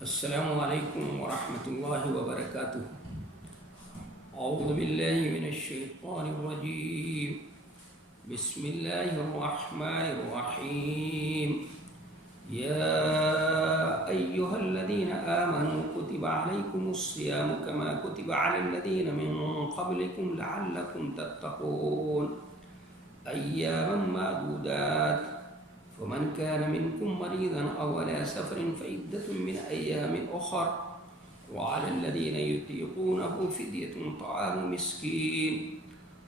السلام علیکم ورحمۃ اللہ وبرکاتہ۔ اعوذ باللہ من الشیطان الرجیم، بسم اللہ الرحمن الرحیم۔ یا ایہا الذین آمنوا کتب علیکم الصیام کما کتب علی الذین من قبلکم لعلکم تتقون ایاما معدودات، فمن كان منكم مريضا أو على سفر فعدة من أيام أخر، وعلى الذين يطيقونه فدية طعام مسكين،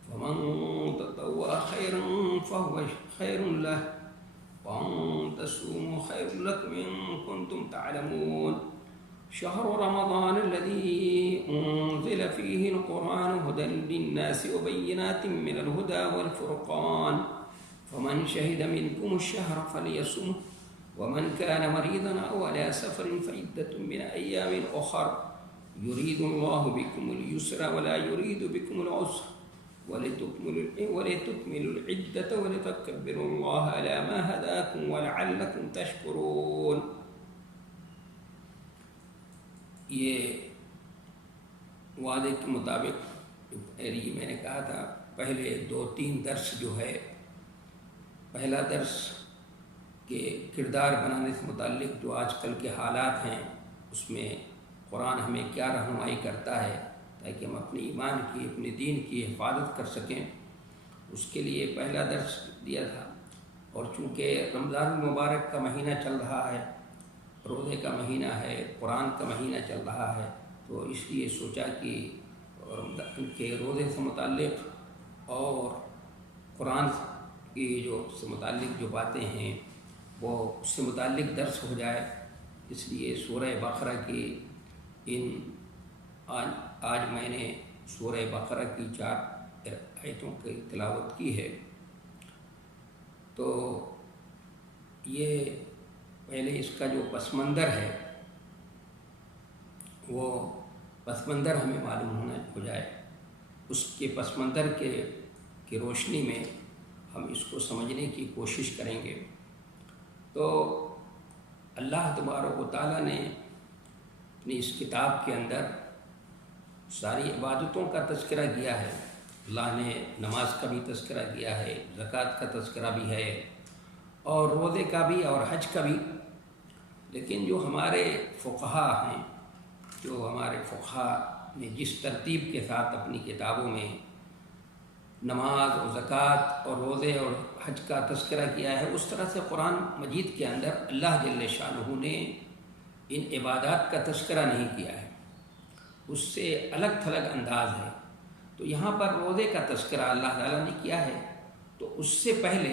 فمن تطوع خيرا فهو خير له، وأن تصوموا خير لكم إن كنتم تعلمون، شهر رمضان الذي أنزل فيه القرآن هدى للناس وبينات من الهدى والفرقان، فمن شهد منكم الشهر فليصمه، ومن كان مريضا أو على سفر فعدة من أيام أخر، يريد الله بكم اليسر ولا يريد بكم العسر، ولتكملوا العدة ولتكبروا الله على ما هداكم ولعلكم تشكرون۔ یہ وعدے کے مطابق میں نے کہا تھا پہلے 2-3 درس جو ہے، پہلا درس کہ کردار بنانے سے متعلق جو آج کل کے حالات ہیں اس میں قرآن ہمیں کیا رہنمائی کرتا ہے تاکہ ہم اپنے ایمان کی، اپنے دین کی حفاظت کر سکیں، اس کے لیے پہلا درس دیا تھا۔ اور چونکہ رمضان المبارک کا مہینہ چل رہا ہے، روزے کا مہینہ ہے، قرآن کا مہینہ چل رہا ہے، تو اس لیے سوچا کہ رمضان کے روزے سے متعلق اور قرآن کی سے متعلق جو باتیں ہیں وہ اس سے متعلق درس ہو جائے، اس لیے سورہ بقرہ کی آج میں نے سورہ بقرہ کی 4 آیتوں کی تلاوت کی ہے۔ تو یہ پہلے اس کا جو پس منظر ہے وہ پس منظر ہمیں معلوم ہو جائے، اس کے پس منظر کی روشنی میں ہم اس کو سمجھنے کی کوشش کریں گے۔ تو اللہ تبارک و تعالیٰ نے اپنی اس کتاب کے اندر ساری عبادتوں کا تذکرہ کیا ہے۔ اللہ نے نماز کا بھی تذکرہ کیا ہے، زکوٰۃ کا تذکرہ بھی ہے، اور روزے کا بھی اور حج کا بھی۔ لیکن جو ہمارے فقہا ہیں، جو ہمارے فقہا نے جس ترتیب کے ساتھ اپنی کتابوں میں نماز اور زکوٰۃ اور روزے اور حج کا تذکرہ کیا ہے، اس طرح سے قرآن مجید کے اندر اللہ جل شانہ نے ان عبادات کا تذکرہ نہیں کیا ہے، اس سے الگ تھلگ انداز ہے۔ تو یہاں پر روزے کا تذکرہ اللہ تعالیٰ نے کیا ہے، تو اس سے پہلے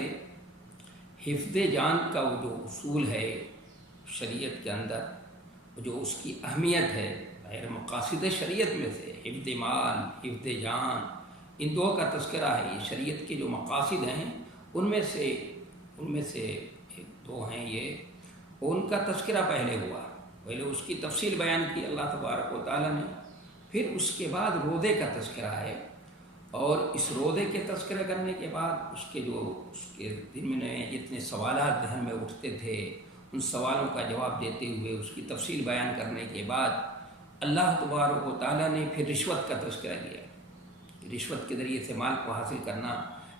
حفظ جان کا وہ جو اصول ہے شریعت کے اندر، جو اس کی اہمیت ہے، غیر مقاصد شریعت میں سے حفظ مال، حفظ جان، ان دو کا تذکرہ ہے۔ یہ شریعت کے جو مقاصد ہیں ان میں سے 2 ہیں یہ، ان کا تذکرہ پہلے ہوا، پہلے اس کی تفصیل بیان کی اللہ تبارک و تعالیٰ نے، پھر اس کے بعد روزے کا تذکرہ ہے، اور اس روزے کے تذکرہ کرنے کے بعد اس کے دن میں جتنے سوالات ذہن میں اٹھتے تھے ان سوالوں کا جواب دیتے ہوئے اس کی تفصیل بیان کرنے کے بعد اللہ تبارک و تعالیٰ نے پھر رشوت کا تذکرہ کیا۔ رشوت کے ذریعے سے مال کو حاصل کرنا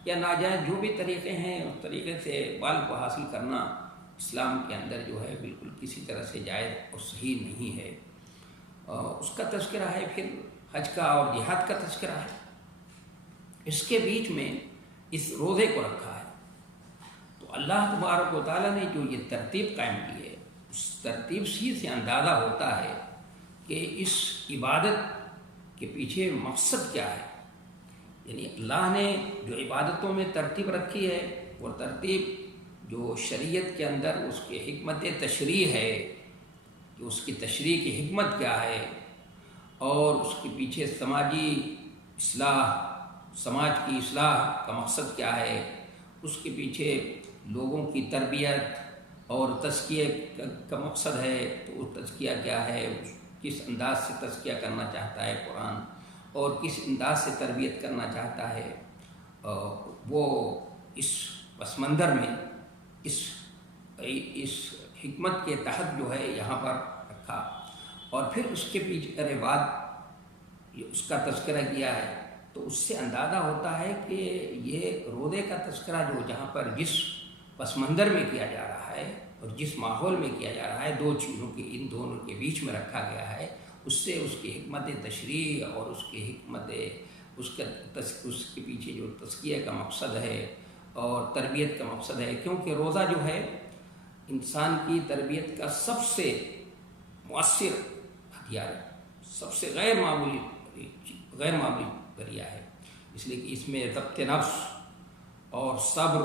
یا ناجائز جو بھی طریقے ہیں اس طریقے سے مال کو حاصل کرنا اسلام کے اندر جو ہے بالکل کسی طرح سے جائز اور صحیح نہیں ہے۔ اس کا تذکرہ ہے، پھر حج کا اور جہاد کا تذکرہ ہے۔ اس کے بیچ میں اس روزے کو رکھا ہے۔ تو اللہ تبارک و تعالیٰ نے جو یہ ترتیب قائم کی ہے، اس ترتیب سے اندازہ ہوتا ہے کہ اس عبادت کے پیچھے مقصد کیا ہے۔ یعنی اللہ نے جو عبادتوں میں ترتیب رکھی ہے، وہ ترتیب جو شریعت کے اندر اس کے حکمت تشریح ہے، کہ اس کی تشریح کی حکمت کیا ہے، اور اس کے پیچھے سماجی اصلاح، سماج کی اصلاح کا مقصد کیا ہے، اس کے پیچھے لوگوں کی تربیت اور تزکیہ کا مقصد ہے، تو وہ تزکیہ کیا ہے، کس انداز سے تزکیہ کرنا چاہتا ہے قرآن، اور کس انداز سے تربیت کرنا چاہتا ہے، وہ اس پس منظر میں اس حکمت کے تحت جو ہے یہاں پر رکھا اور پھر اس کے پیچھے بعد اس کا تذکرہ کیا ہے، تو اس سے اندازہ ہوتا ہے کہ یہ روزے کا تذکرہ جو جہاں پر جس پس منظر میں کیا جا رہا ہے اور جس ماحول میں کیا جا رہا ہے، دو چیزوں کے ان دونوں کے بیچ میں رکھا گیا ہے، اس سے اس کی حکمت تشریح اور اس کی حکمت اس کے پیچھے جو تزکیہ کا مقصد ہے اور تربیت کا مقصد ہے، کیونکہ روزہ جو ہے انسان کی تربیت کا سب سے مؤثر ہتھیار ہے، سب سے غیر معمولی ذریعہ ہے، اس لیے کہ اس میں ضبط نفس اور صبر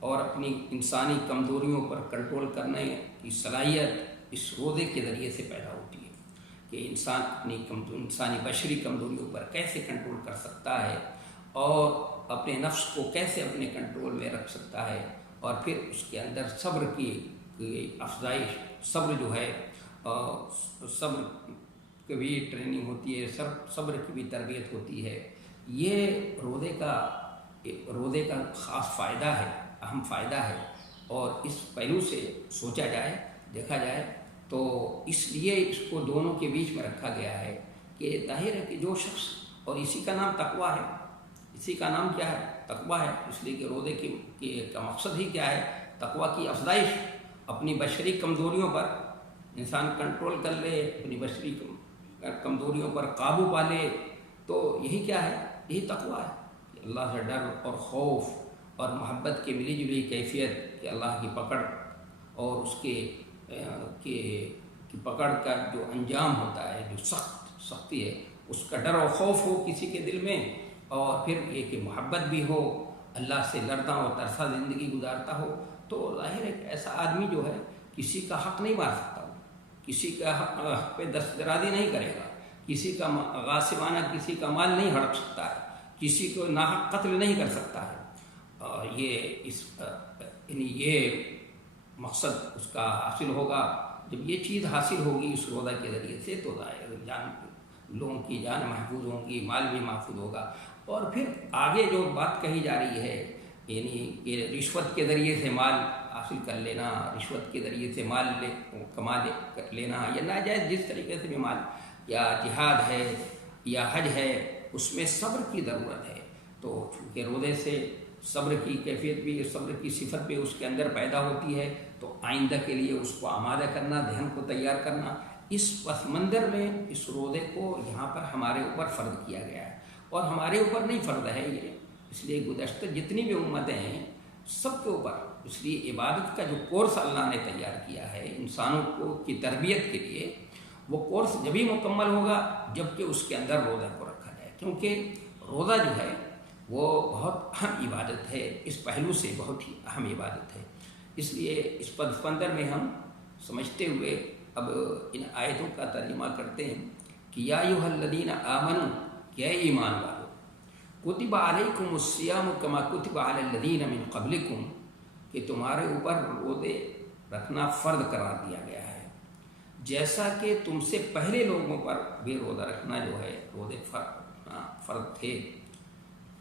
اور اپنی انسانی کمزوریوں پر کنٹرول کرنے کی صلاحیت اس روزے کے ذریعے سے پیدا ہوتی ہے کہ انسان اپنی انسانی بشری کمزوریوں پر کیسے کنٹرول کر سکتا ہے اور اپنے نفس کو کیسے اپنے کنٹرول میں رکھ سکتا ہے، اور پھر اس کے اندر صبر کی افزائش، صبر جو ہے صبر کی بھی ٹریننگ ہوتی ہے، صبر کی بھی تربیت ہوتی ہے۔ یہ روزے کا خاص فائدہ ہے، اہم فائدہ ہے، اور اس پہلو سے سوچا جائے، دیکھا جائے تو اس لیے اس کو دونوں کے بیچ میں رکھا گیا ہے کہ ظاہر ہے کہ جو شخص، اور اسی کا نام تقویٰ ہے، اسی کا نام کیا ہے؟ تقویٰ ہے، اس لیے کہ روزے کا مقصد ہی کیا ہے؟ تقویٰ کی افزائش، اپنی بشری کمزوریوں پر انسان کنٹرول کر لے، اپنی بشری کمزوریوں پر قابو پا لے، تو یہی کیا ہے؟ یہی تقویٰ ہے کہ اللہ سے ڈر اور خوف اور محبت کی ملی جلی کیفیت، کہ اللہ کی پکڑ اور اس کی پکڑ کا جو انجام ہوتا ہے، جو سختی ہے، اس کا ڈر اور خوف ہو کسی کے دل میں، اور پھر یہ کہ محبت بھی ہو، اللہ سے لڑتا اور ترسا زندگی گزارتا ہو، تو ظاہر ہے کہ ایسا آدمی جو ہے کسی کا حق نہیں مار سکتا، کسی کا حق پہ دستدرازی نہیں کرے گا، کسی کا غاصبانہ کسی کا مال نہیں ہڑپ سکتا ہے، کسی کو ناحق قتل نہیں کر سکتا ہے، اور یہ مقصد اس کا حاصل ہوگا۔ جب یہ چیز حاصل ہوگی اس روزہ کے ذریعے سے، تو لوگوں کی جان محفوظ ہوں گی، مال بھی محفوظ ہوگا۔ اور پھر آگے جو بات کہی جا رہی ہے، یعنی کہ رشوت کے ذریعے سے مال حاصل کر لینا، رشوت کے ذریعے سے مال کما لینا، یا ناجائز جس طریقے سے بھی مال، یا جہاد ہے یا حج ہے، اس میں صبر کی ضرورت ہے۔ تو چونکہ روزے سے صبر کی کیفیت بھی، صبر کی صفت بھی اس کے اندر پیدا ہوتی ہے، تو آئندہ کے لیے اس کو آمادہ کرنا، ذہن کو تیار کرنا، اس پس منظر میں اس روزے کو یہاں پر ہمارے اوپر فرض کیا گیا ہے، اور ہمارے اوپر نہیں فرض ہے یہ، اس لیے گزشتہ جتنی بھی امتیں ہیں سب کے اوپر، اس لیے عبادت کا جو کورس اللہ نے تیار کیا ہے انسانوں کی تربیت کے لیے، وہ کورس جبھی مکمل ہوگا جب کہ اس کے اندر روزہ کو رکھا جائے، کیونکہ روزہ جو ہے وہ بہت اہم عبادت ہے، اس پہلو سے بہت ہی اہم عبادت ہے۔ اس لیے اس پس منظر میں ہم سمجھتے ہوئے اب ان آیتوں کا ترجمہ کرتے ہیں کہ یا ایھا الذین آمنوا، کہ اے ایمان والو، کتب علیکم الصیام کما کتب علی الذین من قبلکم، کہ تمہارے اوپر روزے رکھنا فرض قرار دیا گیا ہے، جیسا کہ تم سے پہلے لوگوں پر بھی روزہ رکھنا جو ہے روزے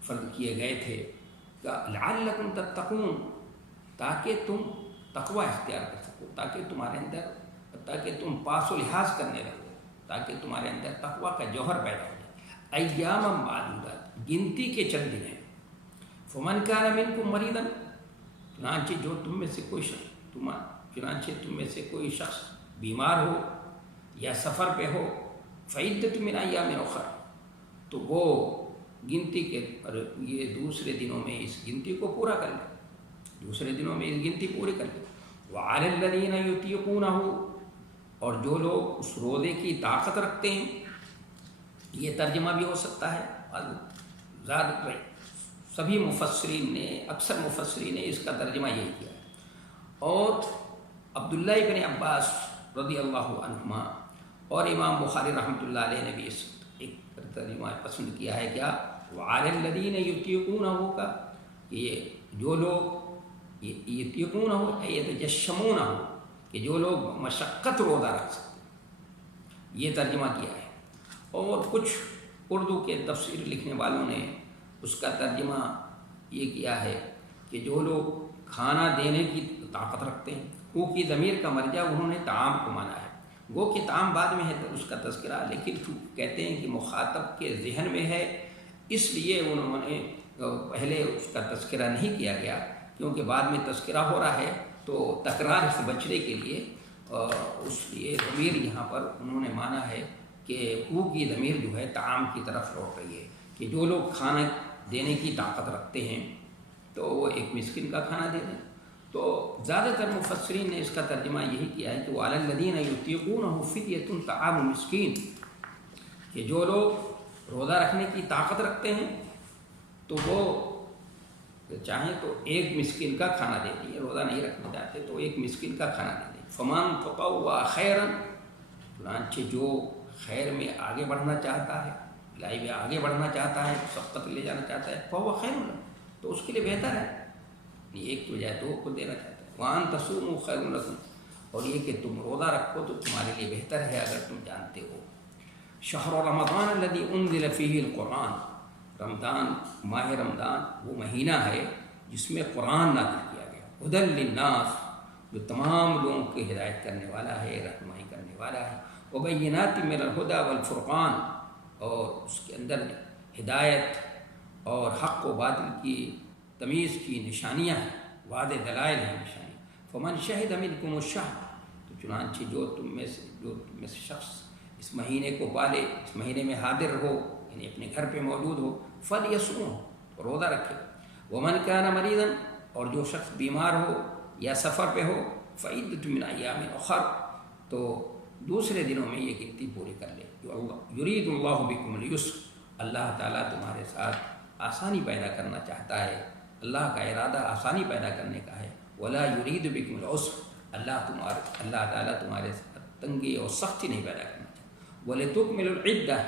فرض کیے گئے تھے، لعلکم تتقون، تاکہ تم تقوی اختیار کر سکو، تاکہ تم پاس و لحاظ کرنے لگو، تاکہ تمہارے اندر تقوی کا جوہر پیدا ہو جائے۔ ایاما معدودات، گنتی کے چند دن ہیں، فمن کان منکم مریضا، چنانچہ تم میں سے کوئی شخص بیمار ہو یا سفر پہ ہو، فعدۃ من ایام اخر، تو وہ گنتی کے یہ دوسرے دنوں میں اس گنتی کو پورا کر لے، دوسرے دنوں میں اس گنتی پوری کر لے۔ وعلی الذین یطیقونہ، اور جو لوگ اس روزے کی طاقت رکھتے ہیں، یہ ترجمہ بھی ہو سکتا ہے، سبھی مفسرین نے، اکثر مفسرین نے اس کا ترجمہ یہی کیا ہے، اور عبداللہ ابن عباس رضی اللہ عنہما اور امام بخاری رحمۃ اللہ علیہ نے بھی اس ایک ترجمہ پسند کیا ہے، کیا وعلی الذین یطیقونہ کا، کہ یہ جو لوگ یطیقونہ یتجشمونہ، کہ جو لوگ مشقت روزہ رکھ سکتے ہیں، یہ ترجمہ کیا ہے۔ اور کچھ اردو کے تفسیر لکھنے والوں نے اس کا ترجمہ یہ کیا ہے کہ جو لوگ کھانا دینے کی طاقت رکھتے ہیں، کو کی ضمیر کا مرجع انہوں نے طعام کو مانا ہے، گو کہ طعام بعد میں ہے اس کا تذکرہ، لیکن کہتے ہیں کہ مخاطب کے ذہن میں ہے، اس لیے انہوں نے پہلے اس کا تذکرہ نہیں کیا گیا، کیونکہ بعد میں تذکرہ ہو رہا ہے تو تکرار سے بچنے کے لیے اس لیے ضمیر یہاں پر انہوں نے مانا ہے کہ ہو کی ضمیر جو ہے طعام کی طرف لوٹ رہی ہے، کہ جو لوگ کھانا دینے کی طاقت رکھتے ہیں تو وہ ایک مسکین کا کھانا دے دیں۔ تو زیادہ تر مفسرین نے اس کا ترجمہ یہی کیا ہے کہ وَعَلَى الَّذِينَ يُطِيقُونَهُ فِدْيَةٌ طَعَامُ مِسْكِين، کہ جو لوگ روزہ رکھنے کی طاقت رکھتے ہیں تو وہ چاہیں تو ایک مسکین کا کھانا دے دیں، روزہ نہیں رکھنا چاہتے تو ایک مسکین کا کھانا دے دیں۔ فَمَن تَطَوَّعَ خَيْرًا، چنانچہ جو خیر میں آگے بڑھنا چاہتا ہے، بھلائی میں آگے بڑھنا چاہتا ہے، سبقت لے جانا چاہتا ہے، فَهُوَ خَيْرٌ لَهُ، تو اس کے لیے بہتر ہے، ایک تو بجائے دو کو دینا چاہتا ہے۔ وَأَن تَصُومُوا خَيْرٌ لَكُمْ، اور یہ کہ تم روزہ رکھو تو تمہارے لیے بہتر ہے اگر تم جانتے ہو۔ شہر رمضان الذی انزل فیہ القرآن، رمضان، ماہ رمضان وہ مہینہ ہے جس میں قرآن نازل کیا گیا، ھدی للناس، جو تمام لوگوں کی ہدایت کرنے والا ہے، رہنمائی کرنے والا ہے، وبینات من الھدی والفرقان، اور اس کے اندر ہدایت اور حق و باطل کی تمیز کی نشانیاں ہیں، واضح دلائل ہیں نشانیاں۔ فمن شہد منکم الشہر، تو چنانچہ جو تم میں سے شخص اس مہینے کو پالے، اس مہینے میں حاضر ہو، یعنی اپنے گھر پہ موجود ہو، فلیصمہ، روزہ رکھے۔ ومن کان مریضا، اور جو شخص بیمار ہو یا سفر پہ ہو، فعدۃ من ایام اخر، تو دوسرے دنوں میں یہ گنتی پوری کر لے۔ یرید اللہ بکم اليسر، اللہ تعالیٰ تمہارے ساتھ آسانی پیدا کرنا چاہتا ہے، اللہ کا ارادہ آسانی پیدا کرنے کا ہے۔ ولا یرید بکم العسر، اللہ تعالیٰ تمہارے ساتھ تنگی اور سختی نہیں پیدا کرنا چاہتا۔ ولتکملوا العدہ،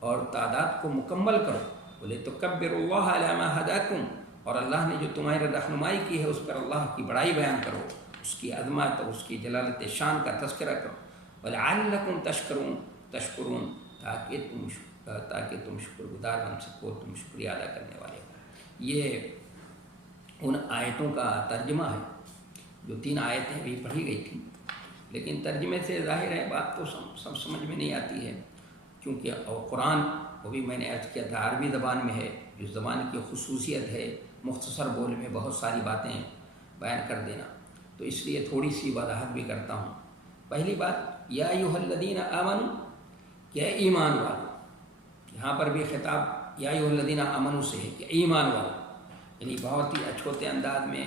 اور تعداد کو مکمل کرو۔ ولتکبروا اللہ علی ما ھداکم، اور اللہ نے جو تمہاری رہنمائی کی ہے اس پر اللہ کی بڑائی بیان کرو، اس کی عظمت اور اس کی جلالت شان کا تذکرہ کرو۔ ولعلکم تشکرون، تاکہ تم شکر گزار بن سکو، تم شکریہ ادا کرنے والے ہو۔ یہ ان آیتوں کا ترجمہ ہے جو 3 آیتیں بھی پڑھی گئی تھیں، لیکن ترجمے سے ظاہر ہے بات تو سب سمجھ میں نہیں آتی ہے، کیونکہ اور قرآن وہ بھی میں نے عرض کیا تھا عربی زبان میں ہے، جو زبان کی خصوصیت ہے مختصر بول میں بہت ساری باتیں بیان کر دینا، تو اس لیے تھوڑی سی وضاحت بھی کرتا ہوں۔ پہلی بات، یا ایھا الذین آمنوا، کہ ایمان والو، یہاں پر بھی خطاب یا ایھا الذین آمنوا سے ہے کہ ایمان والو، یعنی بہت ہی اچھوتے انداز میں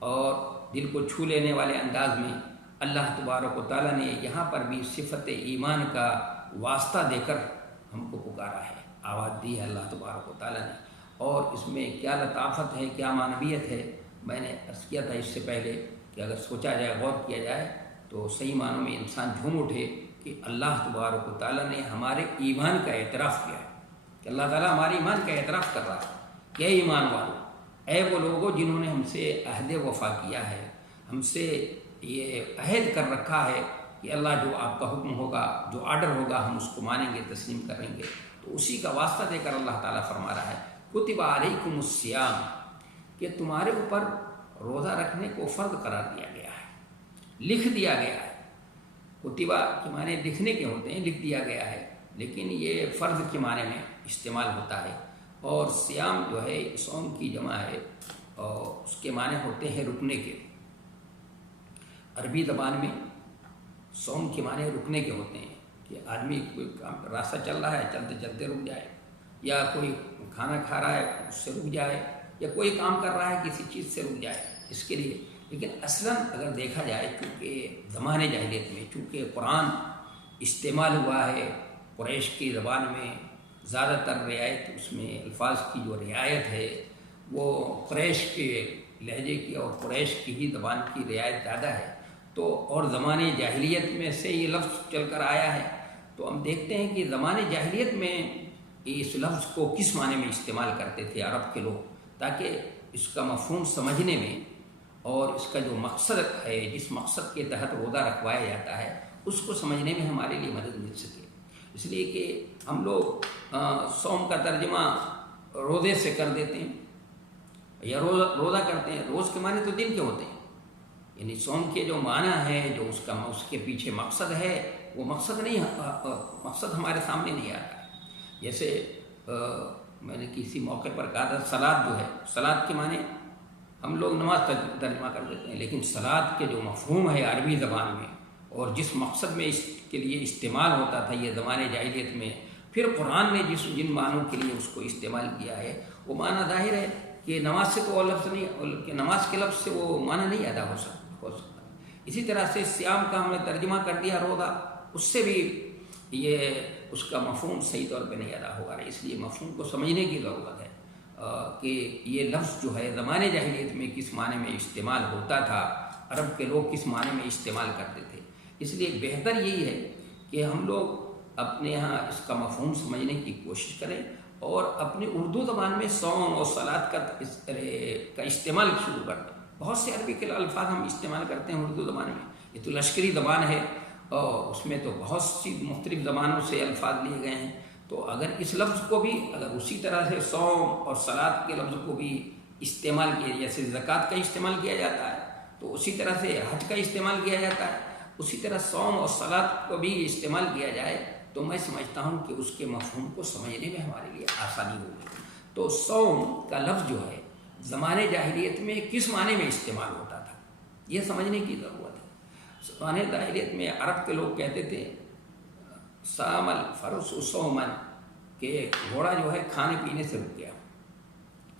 اور دل کو چھو لینے والے انداز میں اللہ تبارک و تعالیٰ نے یہاں پر بھی صفت ایمان کا واسطہ دے کر ہم کو پکارا ہے، آواز دی ہے اللہ تبارک و تعالیٰ نے، اور اس میں کیا لطافت ہے، کیا معنویت ہے۔ میں نے عرض کیا تھا اس سے پہلے کہ اگر سوچا جائے، غور کیا جائے تو صحیح معنوں میں انسان جھوم اٹھے کہ اللہ تبارک و تعالیٰ نے ہمارے ایمان کا اعتراف کیا ہے، کہ اللہ تعالیٰ ہمارے ایمان کا اعتراف کر رہا ہے کہ اے ایمان والو، اے وہ لوگوں جنہوں نے ہم سے عہد وفا کیا ہے، ہم سے یہ عہد کر رکھا ہے کہ اللہ جو آپ کا حکم ہوگا، جو آرڈر ہوگا ہم اس کو مانیں گے، تسلیم کریں گے، تو اسی کا واسطہ دے کر اللہ تعالیٰ فرما رہا ہے کتب علیکم الصیام، کہ تمہارے اوپر روزہ رکھنے کو فرض قرار دیا گیا ہے، لکھ دیا گیا ہے۔ کتبہ کے معنی لکھنے کے ہوتے ہیں، لکھ دیا گیا ہے، لیکن یہ فرض کے معنی میں استعمال ہوتا ہے، اور صیام جو ہے صوم کی جمع ہے اور اس کے معنی ہوتے ہیں رکنے کے۔ عربی زبان میں صوم کے معنی رکنے کے ہوتے ہیں، کہ آدمی کوئی کام راستہ چل رہا ہے، چلتے چلتے رک جائے، یا کوئی کھانا کھا رہا ہے اس سے رک جائے، یا کوئی کام کر رہا ہے کسی چیز سے رک جائے، اس کے لیے۔ لیکن اصلاً اگر دیکھا جائے، چونکہ زمانے جاہلیت میں چونکہ قرآن استعمال ہوا ہے قریش کی زبان میں، زیادہ تر رعایت اس میں الفاظ کی جو رعایت ہے وہ قریش کے لہجے کی اور قریش کی ہی زبان کی رعایت زیادہ ہے، تو اور زمانے جاہلیت میں سے یہ لفظ چل کر آیا ہے، تو ہم دیکھتے ہیں کہ زمانے جاہلیت میں اس لفظ کو کس معنی میں استعمال کرتے تھے عرب کے لوگ، تاکہ اس کا مفہوم سمجھنے میں اور اس کا جو مقصد ہے، جس مقصد کے تحت روزہ رکھوایا جاتا ہے، اس کو سمجھنے میں ہمارے لیے مدد مل سکے۔ اس لیے کہ ہم لوگ صوم کا ترجمہ روزے سے کر دیتے ہیں یا روزہ کرتے ہیں، روز کے معنی تو دن کے ہوتے ہیں، یعنی صوم کے جو معنی ہے، جو اس کے پیچھے مقصد ہے، وہ مقصد نہیں، مقصد ہمارے سامنے نہیں آتا ہے۔ جیسے میں نے کسی موقع پر کہا تھا، سلاد جو ہے، سلاد کے معنی ہم لوگ نماز ترجمہ کر دیتے ہیں، لیکن سلاد کے جو مفہوم ہے عربی زبان میں اور جس مقصد میں اس کے لیے استعمال ہوتا تھا یہ زمانے جاہلیت میں، پھر قرآن نے جن معنوں کے لیے اس کو استعمال کیا ہے وہ معنی ظاہر ہے کہ نماز سے تو وہ لفظ نہیں، کہ نماز کے لفظ سے وہ معنی نہیں ادا ہو سکتا۔ اسی طرح سے سیام کا ہم نے ترجمہ کر دیا روزہ، اس سے بھی یہ اس کا مفہوم صحیح طور پہ نہیں ادا ہوگا، اس لیے مفہوم کو سمجھنے کی ضرورت ہے کہ یہ لفظ جو ہے زمانے جاہلیت میں کس معنی میں استعمال ہوتا تھا، عرب کے لوگ کس معنی میں استعمال کرتے تھے۔ اس لیے بہتر یہی ہے کہ ہم لوگ اپنے یہاں اس کا مفہوم سمجھنے کی کوشش کریں اور اپنی اردو زبان میں صوم اور صلاۃ کا استعمال شروع کر دیں۔ بہت سے عربی کے الفاظ ہم استعمال کرتے ہیں اردو زبان میں، یہ تو لشکری زبان ہے اور اس میں تو بہت سی مختلف زبانوں سے الفاظ لیے گئے ہیں، تو اگر اس لفظ کو بھی اگر اسی طرح سے صوم اور صلاۃ کے لفظ کو بھی استعمال کیا، جیسے زکوٰۃ کا استعمال کیا جاتا ہے تو اسی طرح سے حج کا استعمال کیا جاتا ہے، اسی طرح صوم اور صلاۃ کو بھی استعمال کیا جائے تو میں سمجھتا ہوں کہ اس کے مفہوم کو سمجھنے میں ہمارے لیے آسانی ہوگی۔ تو صوم کا لفظ جو ہے زمانے جاہلیت میں کس معنی میں استعمال ہوتا تھا یہ سمجھنے کی ضرورت ہے۔ زمانے جاہلیت میں عرب کے لوگ کہتے تھے صام الفرس صومن، کہ گھوڑا جو ہے کھانے پینے سے رک گیا،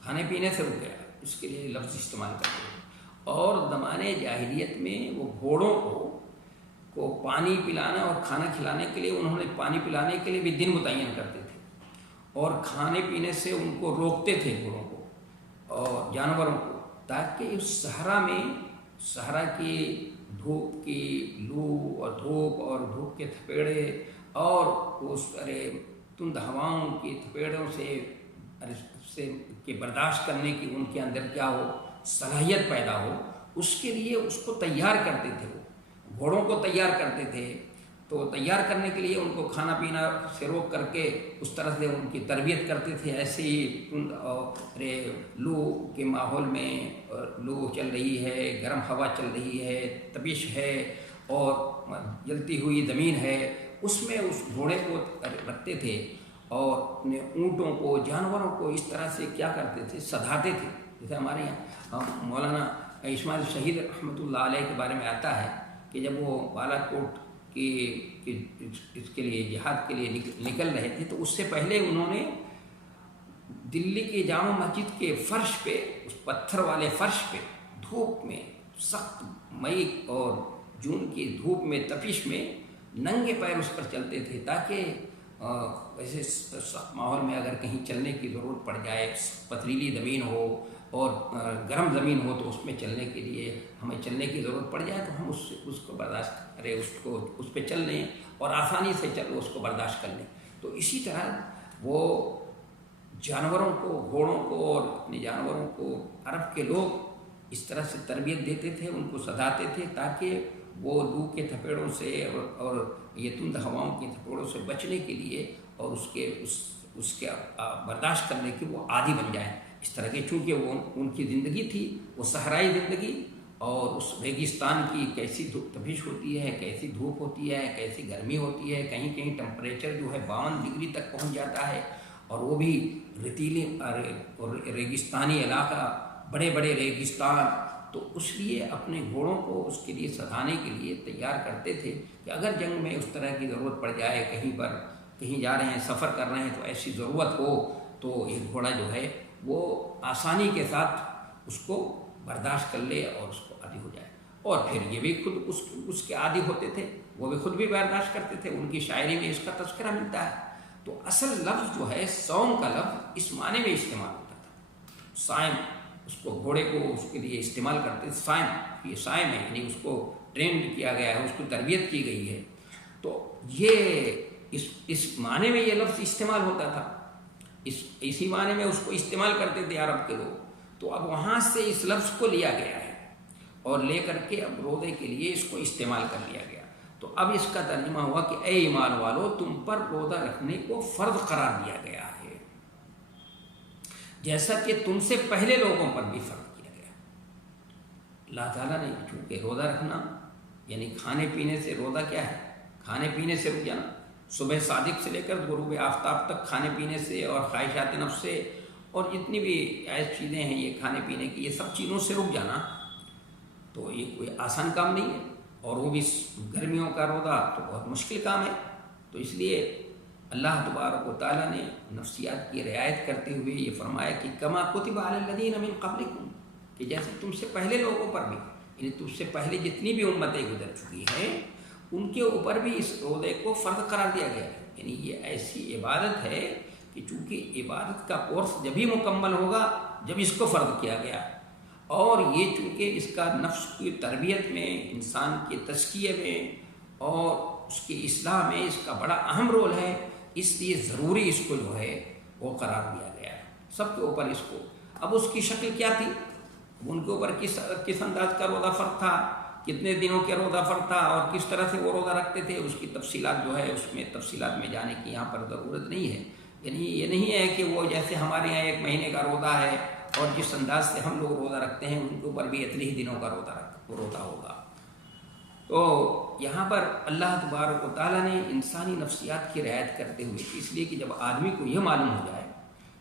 کھانے پینے سے رک گیا، اس کے لیے لفظ استعمال کرتے تھے۔ اور زمانے جاہلیت میں وہ گھوڑوں کو پانی پلانا اور کھانا کھلانے کے لیے انہوں نے پانی پلانے کے لیے بھی دن متعین کرتے تھے اور کھانے پینے سے ان کو روکتے تھے گھوڑوں کو اور جانوروں کو، تاکہ اس صحرا کی دھوپ کی لو اور دھوپ کے تھپیڑے اور اس تند ہواؤں کی تھپیڑوں سے کہ برداشت کرنے کی ان کے اندر کیا ہو صلاحیت پیدا ہو، اس کے لیے اس کو تیار کرتے تھے، وہ گھوڑوں کو تیار کرتے تھے۔ تو تیار کرنے کے لیے ان کو کھانا پینا سے روک کر کے اس طرح سے ان کی تربیت کرتے تھے۔ ایسے ہی لو کے ماحول میں لو چل رہی ہے، گرم ہوا چل رہی ہے، تپش ہے اور جلتی ہوئی زمین ہے، اس میں اس گھوڑے کو رکھتے تھے اور اپنے اونٹوں کو جانوروں کو اس طرح سے کیا کرتے تھے سدھاتے تھے۔ جیسے ہمارے یہاں مولانا اسماعیل شہید رحمۃ اللہ علیہ کے بارے میں آتا ہے کہ جب وہ بالا کوٹ اس کے لیے جہاد کے لیے نکل رہے تھے تو اس سے پہلے انہوں نے دلی کی جامع مسجد کے فرش پہ، اس پتھر والے فرش پہ دھوپ میں، سخت مئی اور جون کی دھوپ میں تپش میں ننگے پیر اس پر چلتے تھے، تاکہ ایسے سخت ماحول میں اگر کہیں چلنے کی ضرورت پڑ جائے، پتھریلی زمین ہو اور گرم زمین ہو تو اس میں چلنے کے لیے ہمیں چلنے کی ضرورت پڑ جائے تو ہم اس کو برداشت کریں، اس پہ چل لیں اور آسانی سے اس کو برداشت کر لیں۔ تو اسی طرح وہ جانوروں کو، گھوڑوں کو اور اپنے جانوروں کو عرب کے لوگ اس طرح سے تربیت دیتے تھے، ان کو سدھاتے تھے تاکہ وہ لو کے تھپیڑوں سے اور یہ تند ہواؤں کے تھپیڑوں سے بچنے کے لیے اور اس کے برداشت کرنے کے وہ عادی بن جائیں۔ اس طرح کے چونکہ وہ ان کی زندگی تھی، وہ صحرائی زندگی، اور اس ریگستان کی کیسی تپش ہوتی ہے، کیسی دھوپ ہوتی ہے، کیسی گرمی ہوتی ہے، کہیں کہیں ٹمپریچر جو ہے 52 ڈگری تک پہنچ جاتا ہے، اور وہ بھی ریتیلے اور ریگستانی علاقہ، بڑے بڑے ریگستان۔ تو اس لیے اپنے گھوڑوں کو اس کے لیے سدھانے کے لیے تیار کرتے تھے کہ اگر جنگ میں اس طرح کی ضرورت پڑ جائے، کہیں جا رہے ہیں، سفر کر رہے ہیں تو ایسی ضرورت ہو تو ایک گھوڑا جو ہے وہ آسانی کے ساتھ اس کو برداشت کر لے اور اس کو عادی ہو جائے۔ اور پھر یہ بھی خود اس کے عادی ہوتے تھے، وہ بھی خود بھی برداشت کرتے تھے، ان کی شاعری میں اس کا تذکرہ ملتا ہے۔ تو اصل لفظ جو ہے صوم کا لفظ اس معنی میں استعمال ہوتا تھا۔ صائم، اس کو گھوڑے کو اس کے لیے استعمال کرتے تھے، صائم، یہ صائم ہے، یعنی اس کو ٹرینڈ کیا گیا ہے، اس کو تربیت کی گئی ہے۔ تو یہ اس معنی میں یہ لفظ استعمال ہوتا تھا، اسی معنی میں اس کو استعمال کرتے تھے عرب کے لوگ۔ تو اب وہاں سے اس لفظ کو لیا گیا ہے اور لے کر کے اب روزے کے لیے اس کو استعمال کر لیا گیا۔ تو اب اس کا ترجمہ ہوا کہ اے ایمان والو، تم پر روزہ رکھنے کو فرض قرار دیا گیا ہے، جیسا کہ تم سے پہلے لوگوں پر بھی فرض کیا گیا۔ اللہ تعالیٰ نے چونکہ روزہ رکھنا یعنی کھانے پینے سے روزہ کیا ہے؟ کھانے پینے سے رک جانا، صبح صادق سے لے کر غروب آفتاب تک کھانے پینے سے اور خواہشات نفس سے اور جتنی بھی ایسی چیزیں ہیں یہ کھانے پینے کی، یہ سب چیزوں سے رک جانا، تو یہ کوئی آسان کام نہیں ہے، اور وہ بھی گرمیوں کا روزہ تو بہت مشکل کام ہے۔ تو اس لیے اللہ تبارک و تعالیٰ نے نفسیات کی رعایت کرتے ہوئے یہ فرمایا کہ کما کتب علی الذین من قبلکم، کہ جیسے تم سے پہلے لوگوں پر بھی، یعنی تم سے پہلے جتنی بھی امتیں گزر چکی ہیں ان کے اوپر بھی اس روزے کو فرض قرار دیا گیا ہے۔ یعنی یہ ایسی عبادت ہے کہ چونکہ عبادت کا کورس جب ہی مکمل ہوگا جب اس کو فرض کیا گیا، اور یہ چونکہ اس کا نفس کی تربیت میں، انسان کے تزکیے میں اور اس کی اصلاح میں اس کا بڑا اہم رول ہے، اس لیے ضروری اس کو جو ہے وہ قرار دیا گیا ہے سب کے اوپر اس کو۔ اب اس کی شکل کیا تھی، ان کے اوپر کس انداز کا روزہ فرض تھا، کتنے دنوں کے روزہ فرض تھا اور کس طرح سے وہ روزہ رکھتے تھے، اس کی تفصیلات جو ہے اس میں تفصیلات میں جانے کی یہاں پر ضرورت نہیں ہے۔ یعنی یہ نہیں ہے کہ وہ جیسے ہمارے یہاں 1 مہینے کا روزہ ہے اور جس انداز سے ہم لوگ روزہ رکھتے ہیں ان کے اوپر بھی اتنے ہی دنوں کا روزہ ہوگا۔ تو یہاں پر اللہ تبارک و تعالیٰ نے انسانی نفسیات کی رعایت کرتے ہوئے، اس لیے کہ جب آدمی کو یہ معلوم ہو جائے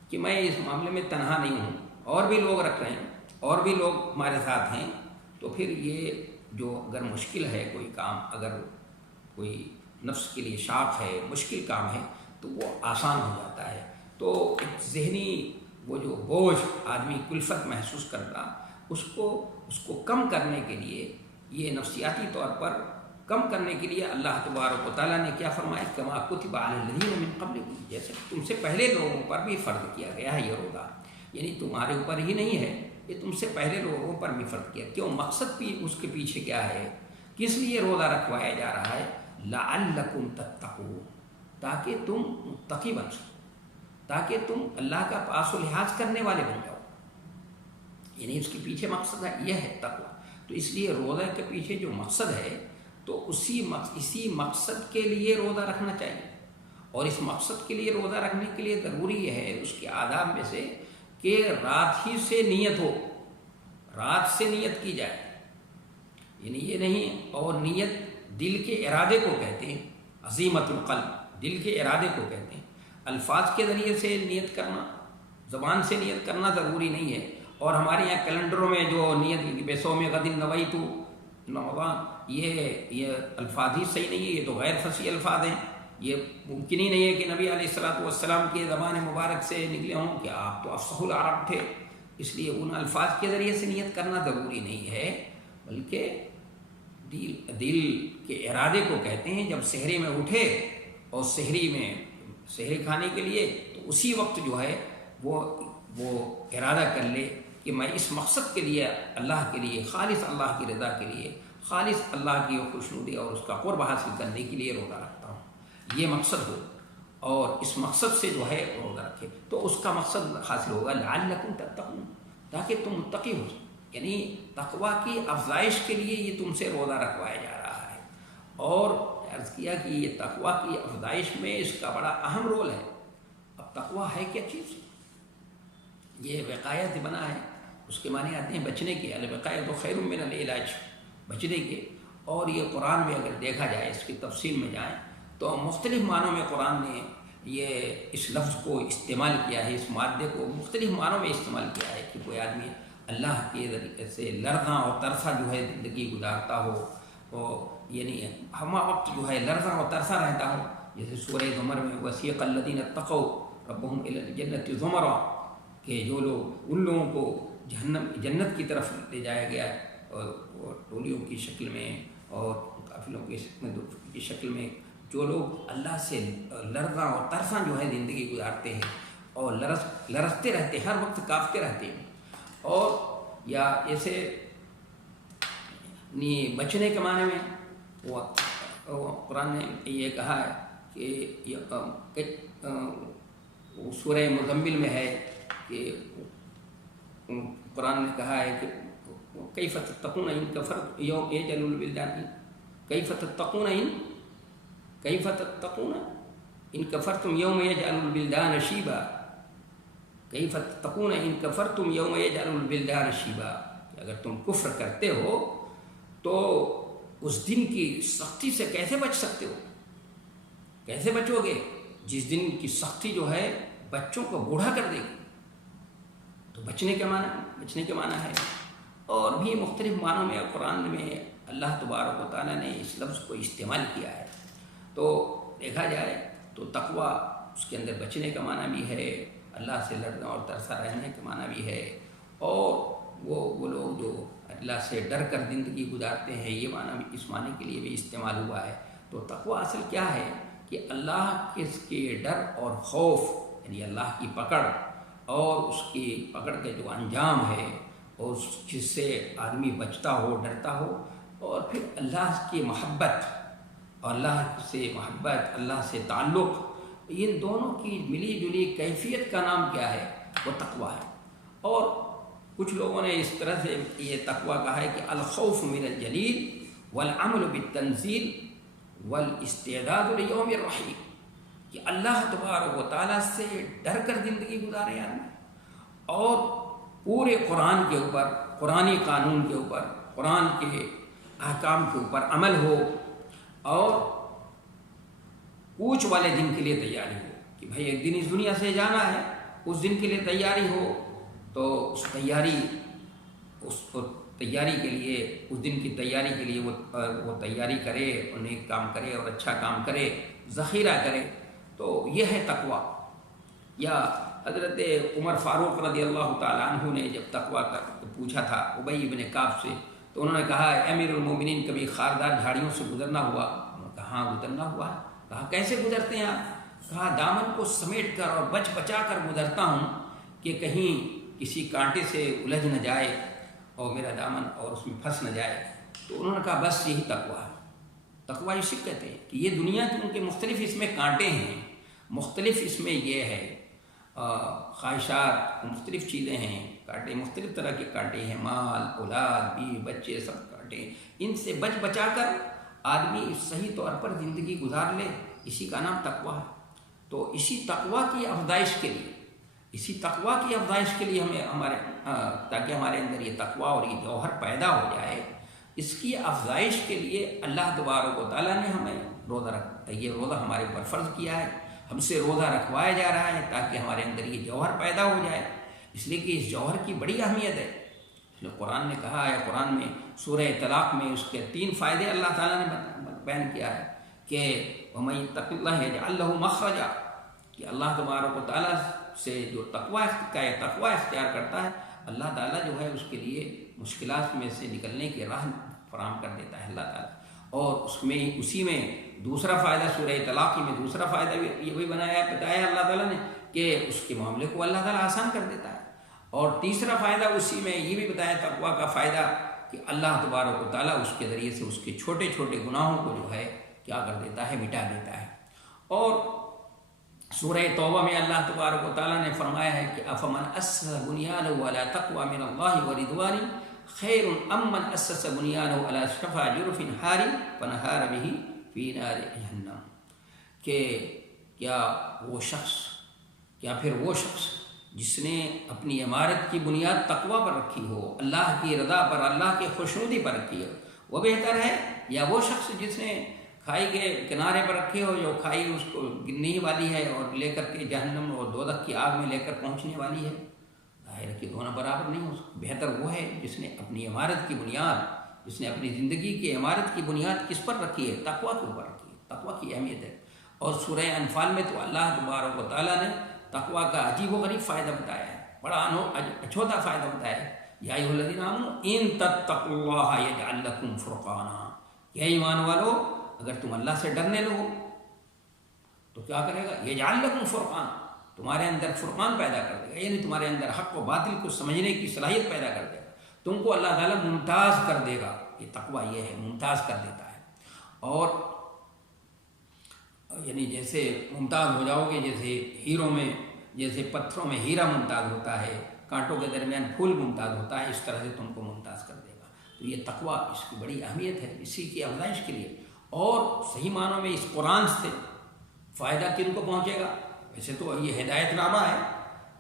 کہ میں اس معاملے میں تنہا نہیں ہوں، اور بھی لوگ رکھ رہے ہیں اور بھی لوگ ہمارے ساتھ ہیں، تو پھر یہ جو اگر مشکل ہے کوئی کام، اگر کوئی نفس کے لیے شاق ہے، مشکل کام ہے، تو وہ آسان ہو جاتا ہے۔ تو ایک ذہنی وہ جو بوجھ آدمی کلفت محسوس کرتا، اس کو کم کرنے کے لیے، یہ نفسیاتی طور پر کم کرنے کے لیے اللہ تبارک و تعالیٰ نے کیا فرمایا، کما کتب علی الذین من قبلکم، جیسے تم سے پہلے لوگوں پر بھی فرض کیا گیا ہے یہ روزہ، یعنی تمہارے اوپر ہی نہیں ہے، یہ تم سے پہلے لوگوں پر بھی فرض کیا۔ کیوں؟ مقصد بھی اس کے پیچھے کیا ہے، کس لیے روزہ رکھوایا جا رہا ہے، لعلکم تتقون، تاکہ تم متقی بن سکو، تاکہ تم اللہ کا پاس و لحاظ کرنے والے بن جاؤ، یعنی اس کے پیچھے مقصد ہے، یہ ہے تقویٰ۔ تو اس لیے روزہ کے پیچھے جو مقصد ہے تو اسی مقصد کے لیے روزہ رکھنا چاہیے، اور اس مقصد کے لیے روزہ رکھنے کے لیے ضروری یہ ہے اس کے آداب میں سے کہ رات ہی سے نیت ہو، رات سے نیت کی جائے، یعنی یہ نہیں، اور نیت دل کے ارادے کو کہتے ہیں، عزیمت القلب، دل کے ارادے کو کہتے ہیں۔ الفاظ کے ذریعے سے نیت کرنا، زبان سے نیت کرنا ضروری نہیں ہے، اور ہمارے یہاں کیلنڈروں میں جو نیت بسوم غد نویت رمضان، یہ الفاظ ہی صحیح نہیں ہے، یہ تو غیر فصیح الفاظ ہیں، یہ ممکن ہی نہیں ہے کہ نبی علیہ الصلوۃ والسلام کی زبان مبارک سے نکلے ہوں، کہ آپ تو افصح العرب تھے، اس لیے ان الفاظ کے ذریعے سے نیت کرنا ضروری نہیں ہے، بلکہ دل کے ارادے کو کہتے ہیں۔ جب سحری میں اٹھے اور سحری کھانے کے لیے، تو اسی وقت جو ہے وہ ارادہ کر لے کہ میں اس مقصد کے لیے، اللہ کے لیے، خالص اللہ کی رضا کے لیے، خالص اللہ کی خوشنودی اور اس کا قرب حاصل کرنے کے لیے روزہ رکھتا ہوں، یہ مقصد ہو، اور اس مقصد سے جو ہے روزہ رکھے تو اس کا مقصد حاصل ہوگا، لعلکم تتقون، تاکہ تم متقی ہو، یعنی تقویٰ کی افزائش کے لیے یہ تم سے روزہ رکھوایا جا رہا ہے۔ اور عرض کیا کہ یہ تقویٰ کی افزائش میں اس کا بڑا اہم رول ہے۔ اب تقویٰ ہے کیا چیز؟ یہ وقایت بنا ہے، اس کے معنی آتے ہیں بچنے کے، الوقایۃ خیر من العلاج، بچنے کے، اور یہ قرآن میں اگر دیکھا جائے، اس کی تفصیل میں جائیں تو مختلف معنوں میں قرآن نے یہ اس لفظ کو استعمال کیا ہے، اس مادے کو مختلف معنوں میں استعمال کیا ہے، کہ کوئی آدمی اللہ کے ذریعے سے لرزاں اور ترسا جو ہے زندگی گزارتا ہو، اور یعنی ہمہ وقت جو ہے لرزاں اور ترسا رہتا ہو، جیسے سورہ زمر میں وسیق الذین اتقوا ربهم الی الجنۃ زمرا، کہ جو لوگ، ان لوگوں کو جنت کی طرف لے جایا گیا، اور ٹولیوں کی شکل میں اور قافلوں کی شکل میں، جو لوگ اللہ سے لرزاں اور ترساں جو ہے زندگی گزارتے ہیں اور لرزتے رہتے ہیں، ہر وقت کانپتے رہتے ہیں، اور یا ایسے بچنے کے معنی میں وہ قرآن نے یہ کہا ہے کہ سورہ مزمل میں ہے کہ قرآن نے کہا ہے کہ کیف تتقون ان کفرتم یوم یجعل الولدان، کیف تتقون ان کفرتم یوم یجعل الولدان شیبا، کیف تتقون ان کفرتم یوم یجعل الولدان شیبا، اگر تم کفر کرتے ہو تو اس دن کی سختی سے کیسے بچ سکتے ہو، کیسے بچو گے؟ جس دن کی سختی جو ہے بچوں کو بوڑھا کر دے گی۔ تو بچنے کے معنی ہے۔ اور بھی مختلف معنوں میں قرآن میں اللہ تبارک و تعالیٰ نے اس لفظ کو استعمال کیا ہے۔ تو دیکھا جائے تو تقویٰ اس کے اندر بچنے کا معنی بھی ہے، اللہ سے لڑنا اور ترسا رہنے کا معنی بھی ہے، اور وہ لوگ جو اللہ سے ڈر کر زندگی گزارتے ہیں، یہ معنی بھی اس معنی کے لیے بھی استعمال ہوا ہے۔ تو تقویٰ اصل کیا ہے کہ اللہ کے ڈر اور خوف، یعنی اللہ کی پکڑ اور اس کی پکڑ کا جو انجام ہے، اور جس سے آدمی بچتا ہو، ڈرتا ہو، اور پھر اللہ کی محبت، اللہ سے تعلق، ان دونوں کی ملی جلی کیفیت کا نام کیا ہے؟ وہ تقویٰ ہے۔ اور کچھ لوگوں نے اس طرح سے یہ تقویٰ کہا ہے کہ الخوف من الجلیل والعمل بالتنزیل والاستعداد لیوم الرحیل، کہ اللہ تبارک و تعالیٰ سے ڈر کر زندگی گزارے آدمی، اور پورے قرآن کے اوپر، قرآنی قانون کے اوپر، قرآن کے احکام کے اوپر عمل ہو، اور کوچ والے دن کے لیے تیاری ہو کہ بھائی ایک دن اس دنیا سے جانا ہے، اس دن کے لیے تیاری ہو۔ تو اس تیاری کے لیے، اس دن کی تیاری کے لیے وہ تیاری کرے، اور نیک کام کرے اور اچھا کام کرے، ذخیرہ کرے۔ تو یہ ہے تقویٰ۔ یا حضرت عمر فاروق رضی اللہ تعالیٰ عنہ نے جب تقویٰ کا پوچھا تھا ابی بن کعب سے، تو انہوں نے کہا امیر المومنین کبھی خاردار جھاڑیوں سے گزرنا ہوا؟ انہوں نے کہا ہاں گزرنا ہوا ہے۔ کہا کیسے گزرتے ہیں آپ؟ کہا دامن کو سمیٹ کر اور بچا کر گزرتا ہوں کہ کہیں کسی کانٹے سے الجھ نہ جائے اور میرا دامن اور اس میں پھنس نہ جائے۔ تو انہوں نے کہا بس یہی تقویٰ ہے۔ تقویٰ اسی کہتے ہیں کہ یہ دنیا کے مختلف اس میں کانٹے ہیں، مختلف اس میں یہ ہے خواہشات، مختلف چیزیں ہیں، کانٹے مختلف طرح کے کانٹے ہیں، مال، اولاد، بیوی بچے، سب کانٹے، ان سے بچا کر آدمی صحیح طور پر زندگی گزار لے، اسی کا نام تقویٰ ہے۔ تو اسی تقویٰ کی افزائش کے لیے ہمیں تاکہ ہمارے اندر یہ تقویٰ اور یہ جوہر پیدا ہو جائے، اس کی افزائش کے لیے اللہ تبارک و تعالیٰ نے ہمیں یہ روزہ ہمارے اوپر فرض کیا ہے، ہم سے روزہ رکھوایا جا رہا ہے تاکہ ہمارے اندر یہ جوہر پیدا ہو جائے، اس لیے کہ اس جوہر کی بڑی اہمیت ہے۔ قرآن نے کہا ہے، قرآن میں سورہ طلاق میں اس کے 3 فائدے اللہ تعالیٰ نے بیان کیا ہے کہ وَمَن يَتَّقِ اللَّهَ يَجْعَل لَّهُ مَخْرَجًا، کہ اللہ تبارک و تعالیٰ سے جو تقویٰ اختیار کرتا ہے، اللہ تعالیٰ جو ہے اس کے لیے مشکلات میں سے نکلنے کی راہ فراہم کر دیتا ہے اللہ تعالیٰ۔ اور اسی میں دوسرا فائدہ سورہ طلاق میں دوسرا فائدہ یہ بھی بتایا اللہ تعالیٰ نے کہ اس کے معاملے کو اللہ تعالیٰ آسان کر دیتا ہے۔ اور تیسرا فائدہ اسی میں یہ بھی بتایا تقویٰ کا فائدہ کہ اللہ تبارک و تعالیٰ اس کے ذریعے سے اس کے چھوٹے چھوٹے گناہوں کو جو ہے کیا کر دیتا ہے؟ مٹا دیتا ہے۔ اور سورہ توبہ میں اللہ تبارک و تعالیٰ نے فرمایا ہے کہ افمن اسس بنیانہ علی تقوی من اللہ ورضوان خیر ام من اسس بنیانہ علی شفا جرف ہار فنہار بہ فی نار جہنم، کہ کیا پھر وہ شخص جس نے اپنی عمارت کی بنیاد تقوی پر رکھی ہو، اللہ کی رضا پر، اللہ کی خوشنودی پر رکھی ہو، وہ بہتر ہے یا وہ شخص جس نے کھائی کے کنارے پر رکھی ہو، جو کھائی اس کو گرنے ہی والی ہے اور لے کر کے جہنم اور دوزخ کی آگ میں لے کر پہنچنے والی ہے؟ ظاہر ہے کہ دونوں برابر نہیں ہو سکتے۔ بہتر وہ ہے جس نے اپنی عمارت کی بنیاد، جس نے اپنی زندگی کی عمارت کی بنیاد کس پر رکھی ہے؟ تقویٰ کے اوپر رکھی ہے۔ تقویٰ کی اہمیت ہے۔ اور سورہ انفال میں تو اللہ تبارک و تعالیٰ نے تقویٰ کا عجیب و غریب فائدہ بتایا ہے، بڑا اچھوتا فائدہ بتایا ہے۔ یا ایھا الذین آمنوا ان تتقوا اللہ یجعل لکم فرقانا، کہ ایمان والو اگر تم اللہ سے ڈرنے لگو تو کیا کرے گا؟ یجعل لکم فرقانا، تمہارے اندر فرقان پیدا کر دے گا، یعنی تمہارے اندر حق و باطل کو سمجھنے کی صلاحیت پیدا کر دے گا، تم کو اللہ تعالیٰ ممتاز کر دے گا۔ یہ تقویٰ یہ ہے، ممتاز کر دیتا ہے۔ اور یعنی جیسے ممتاز ہو جاؤ گے، جیسے ہیروں میں، جیسے پتھروں میں ہیرا ممتاز ہوتا ہے، کانٹوں کے درمیان پھول ممتاز ہوتا ہے، اس طرح سے تم کو ممتاز کر دے گا۔ تو یہ تقویٰ، اس کی بڑی اہمیت ہے، اسی کی افزائش کے لیے۔ اور صحیح معنوں میں اس قرآن سے فائدہ کن کو پہنچے گا؟ ویسے تو یہ ہدایت نامہ ہے،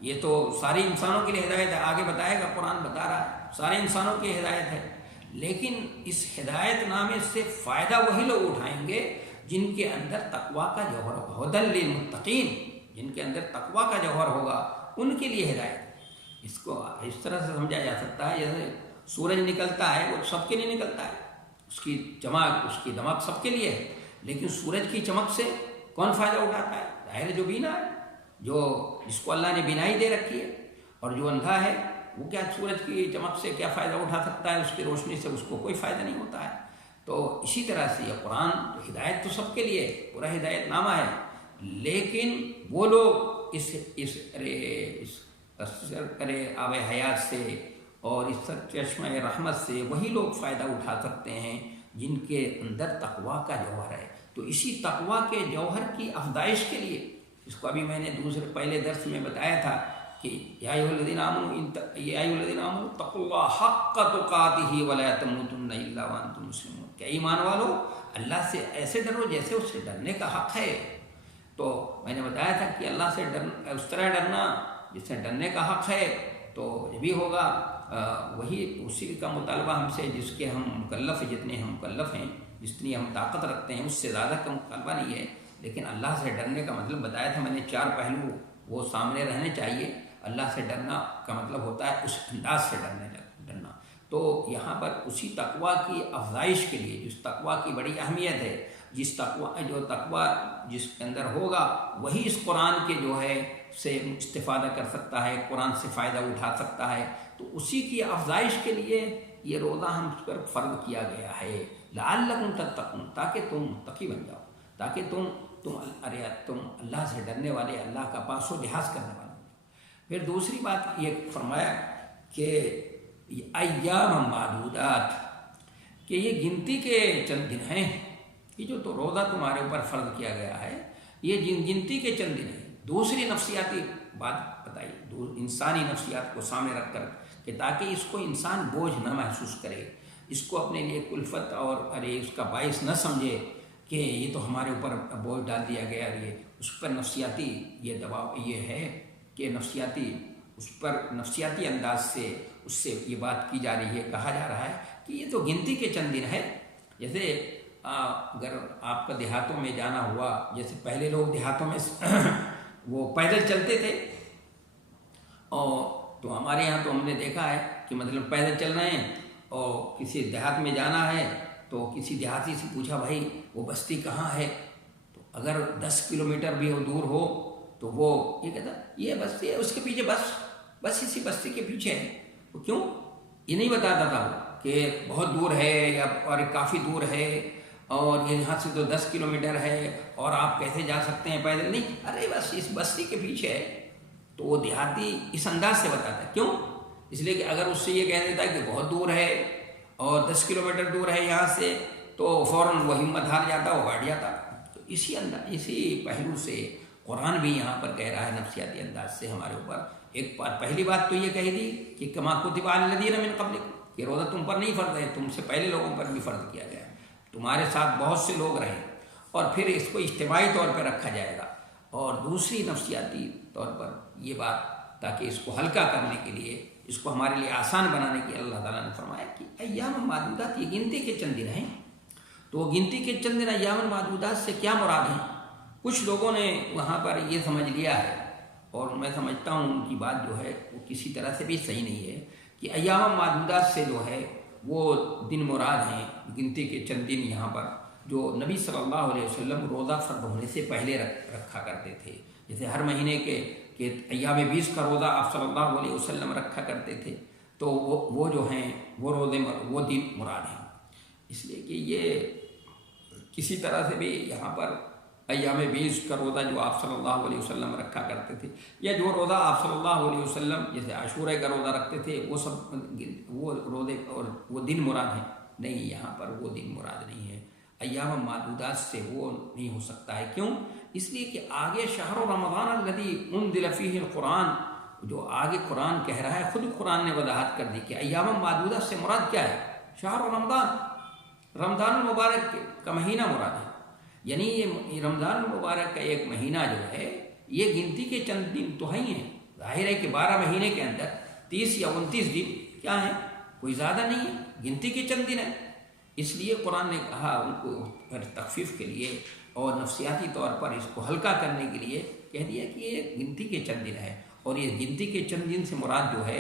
یہ تو سارے انسانوں کے لیے ہدایت ہے، آگے بتائے گا، قرآن بتا رہا ہے سارے انسانوں کی ہدایت ہے، لیکن اس ہدایت نامے سے فائدہ وہی لوگ اٹھائیں گے جن کے اندر تقویٰ کا جوہر ہوگا، ہدی للمتقین، جن کے اندر تقویٰ کا جوہر ہوگا ان کے لیے ہدایت۔ اس کو اس طرح سے سمجھا جا سکتا ہے جیسے سورج نکلتا ہے وہ سب کے لیے نکلتا ہے، اس کی چمک اس کی دمک سب کے لیے ہے، لیکن سورج کی چمک سے کون فائدہ اٹھاتا ہے؟ ظاہر جو بینا ہے، جو جس کو اللہ نے بینائی دے رکھی ہے، اور جو اندھا ہے وہ کیا سورج کی چمک سے کیا فائدہ اٹھا سکتا ہے؟ اس کی روشنی سے اس کو کوئی فائدہ نہیں ہوتا ہے۔ تو اسی طرح سے یہ قرآن تو ہدایت تو سب کے لیے پورا ہدایت نامہ ہے، لیکن وہ لوگ اس آب حیات سے اور اس چشمہ رحمت سے وہی لوگ فائدہ اٹھا سکتے ہیں جن کے اندر تقویٰ کا جوہر ہے۔ تو اسی تقویٰ کے جوہر کی افزائش کے لیے، اس کو ابھی میں نے پہلے درس میں بتایا تھا کہ یا ایھا الذین آمنوا اتقوا اللہ حق تقاتہ ولا تموتن الا وانتم مسلمون، کہ ایمان والو اللہ سے ایسے ڈرو جیسے اس سے ڈرنے کا حق ہے۔ تو میں نے بتایا تھا کہ اللہ سے اس طرح ڈرنا جس سے ڈرنے کا حق ہے، تو یہ بھی ہوگا وہی اسی کا مطالبہ ہم سے جس کے ہم مکلف جتنے ہم مکلف ہیں، جتنی ہم طاقت رکھتے ہیں اس سے زیادہ کا مطالبہ نہیں ہے، لیکن اللہ سے ڈرنے کا مطلب بتایا تھا میں نے 4 پہلو وہ سامنے رہنے چاہیے۔ اللہ سے ڈرنا کا مطلب ہوتا ہے اس انداز سے ڈرنا۔ تو یہاں پر اسی تقویٰ کی افزائش کے لیے، جس تقویٰ کی بڑی اہمیت ہے، جو تقویٰ جس کے اندر ہوگا وہی اس قرآن کے جو ہے سے استفادہ کر سکتا ہے، قرآن سے فائدہ اٹھا سکتا ہے۔ تو اسی کی افزائش کے لیے یہ روزہ ہم پر فرض کیا گیا ہے، لعلکم تتقون، تاکہ تم متقی بن جاؤ، تاکہ تم اللہ سے ڈرنے والے، اللہ کا پاس و لحاظ کرنے والے۔ پھر دوسری بات یہ فرمایا کہ ایام معدودات، کہ یہ گنتی کے چند دن ہیں، یہ جو تو روزہ تمہارے اوپر فرض کیا گیا ہے یہ گنتی کے چند دن ہیں۔ دوسری نفسیاتی بات بتائی، انسانی نفسیات کو سامنے رکھ کر، کہ تاکہ اس کو انسان بوجھ نہ محسوس کرے، اس کو اپنے لیے کلفت اور اس کا باعث نہ سمجھے کہ یہ تو ہمارے اوپر بوجھ ڈال دیا گیا۔ یہ اس پر نفسیاتی یہ دباؤ یہ ہے کہ نفسیاتی انداز سے اس سے یہ بات کی جا رہی ہے، کہا جا رہا ہے کہ یہ تو گنتی کے چند دن ہے۔ جیسے اگر آپ کا دیہاتوں میں جانا ہوا، جیسے پہلے لوگ دیہاتوں میں وہ پیدل چلتے تھے، اور تو ہمارے یہاں تو ہم نے دیکھا ہے کہ مطلب پیدل چل رہے ہیں اور کسی دیہات میں جانا ہے تو کسی دیہاتی سے پوچھا بھائی وہ بستی کہاں ہے، تو اگر 10 کلومیٹر بھی دور ہو تو وہ یہ کہتا یہ بستی ہے، اس کے پیچھے بس اسی بستی کے پیچھے ہے۔ وہ کیوں یہ نہیں بتاتا تھا کہ بہت دور ہے یا اور کافی دور ہے اور یہاں سے تو 10 کلومیٹر ہے اور آپ کیسے جا سکتے ہیں پیدل؟ نہیں، ارے بس اس بستی کے پیچھے ہے۔ تو وہ دیہاتی اس انداز سے بتاتا ہے، کیوں؟ اس لیے کہ اگر اس سے یہ کہہ دیتا ہے کہ بہت دور ہے اور 10 کلومیٹر دور ہے یہاں سے، تو فوراً وہ ہمت ہار جاتا، وہ ہٹ جاتا۔ تو اسی پہلو سے قرآن بھی یہاں پر کہہ رہا ہے نفسیاتی انداز سے ہمارے اوپر۔ ایک بات، پہلی بات تو یہ کہہ دی کہ کما کتب علی الذین من قبلکم، کہ روزہ تم پر نہیں فرض ہے، تم سے پہلے لوگوں پر بھی فرض کیا گیا ہے، تمہارے ساتھ بہت سے لوگ رہیں، اور پھر اس کو اجتماعی طور پہ رکھا جائے گا۔ اور دوسری نفسیاتی طور پر یہ بات، تاکہ اس کو ہلکا کرنے کے لیے، اس کو ہمارے لیے آسان بنانے کے لیے اللہ تعالیٰ نے فرمایا کہ ایام معدودات، یہ گنتی کے چند دن ہیں۔ تو وہ گنتی کے چند دن ایام معدودات سے کیا مراد ہیں؟ کچھ لوگوں نے وہاں پر یہ سمجھ لیا ہے، اور میں سمجھتا ہوں ان کی بات جو ہے وہ کسی طرح سے بھی صحیح نہیں ہے، کہ ایام معدودات سے جو ہے وہ دن مراد ہیں گنتی کے چند دن یہاں پر جو نبی صلی اللہ علیہ وسلم روزہ فرض ہونے سے پہلے رکھا کرتے تھے۔ جیسے ہر مہینے کے ایام 20 کا روزہ آپ صلی اللہ علیہ وسلم رکھا کرتے تھے، تو وہ جو ہیں وہ روزے وہ دن مراد ہیں۔ اس لیے کہ یہ کسی طرح سے بھی یہاں پر ایام 20 کا روزہ جو آپ صلی اللہ علیہ وسلم رکھا کرتے تھے، یا جو روزہ آپ صلی اللہ علیہ وسلم جیسے عاشورہ کا روزہ رکھتے تھے، وہ سب وہ روزے اور وہ دن مراد ہیں؟ نہیں، یہاں پر وہ دن مراد نہیں ہے۔ ایام معدودات سے وہ نہیں ہو سکتا ہے، کیوں؟ اس لیے کہ آگے شہر رمضان الذی انزل فیہ القرآن، جو آگے قرآن کہہ رہا ہے، خود قرآن نے وضاحت کر دی کہ ایام معدودات سے مراد کیا ہے؟ شہر رمضان، رمضان المبارک کا مہینہ مراد ہے۔ یعنی یہ رمضان المبارک کا ایک مہینہ جو ہے یہ گنتی کے چند دن تو ہی ہیں۔ ظاہر ہے کہ 12 مہینے کے اندر 30 یا 29 دن کیا ہیں؟ کوئی زیادہ نہیں ہے، گنتی کے چند دن ہیں۔ اس لیے قرآن نے کہا ان کو تخفیف کے لیے اور نفسیاتی طور پر اس کو ہلکا کرنے کے لیے کہہ دیا کہ یہ گنتی کے چند دن ہے، اور یہ گنتی کے چند دن سے مراد جو ہے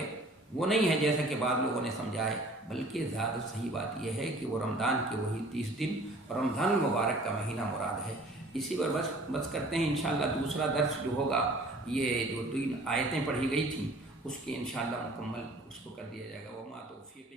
وہ نہیں ہے جیسا کہ بعض لوگوں نے سمجھا ہے، بلکہ زیادہ صحیح بات یہ ہے کہ وہ رمضان کے وہی 30 دن رمضان المبارک کا مہینہ مراد ہے۔ اسی پر بس کرتے ہیں انشاءاللہ۔ دوسرا درس جو ہوگا، یہ جو 3 آیتیں پڑھی گئی تھیں اس کے انشاءاللہ مکمل اس کو کر دیا جائے گا۔ وما توفیق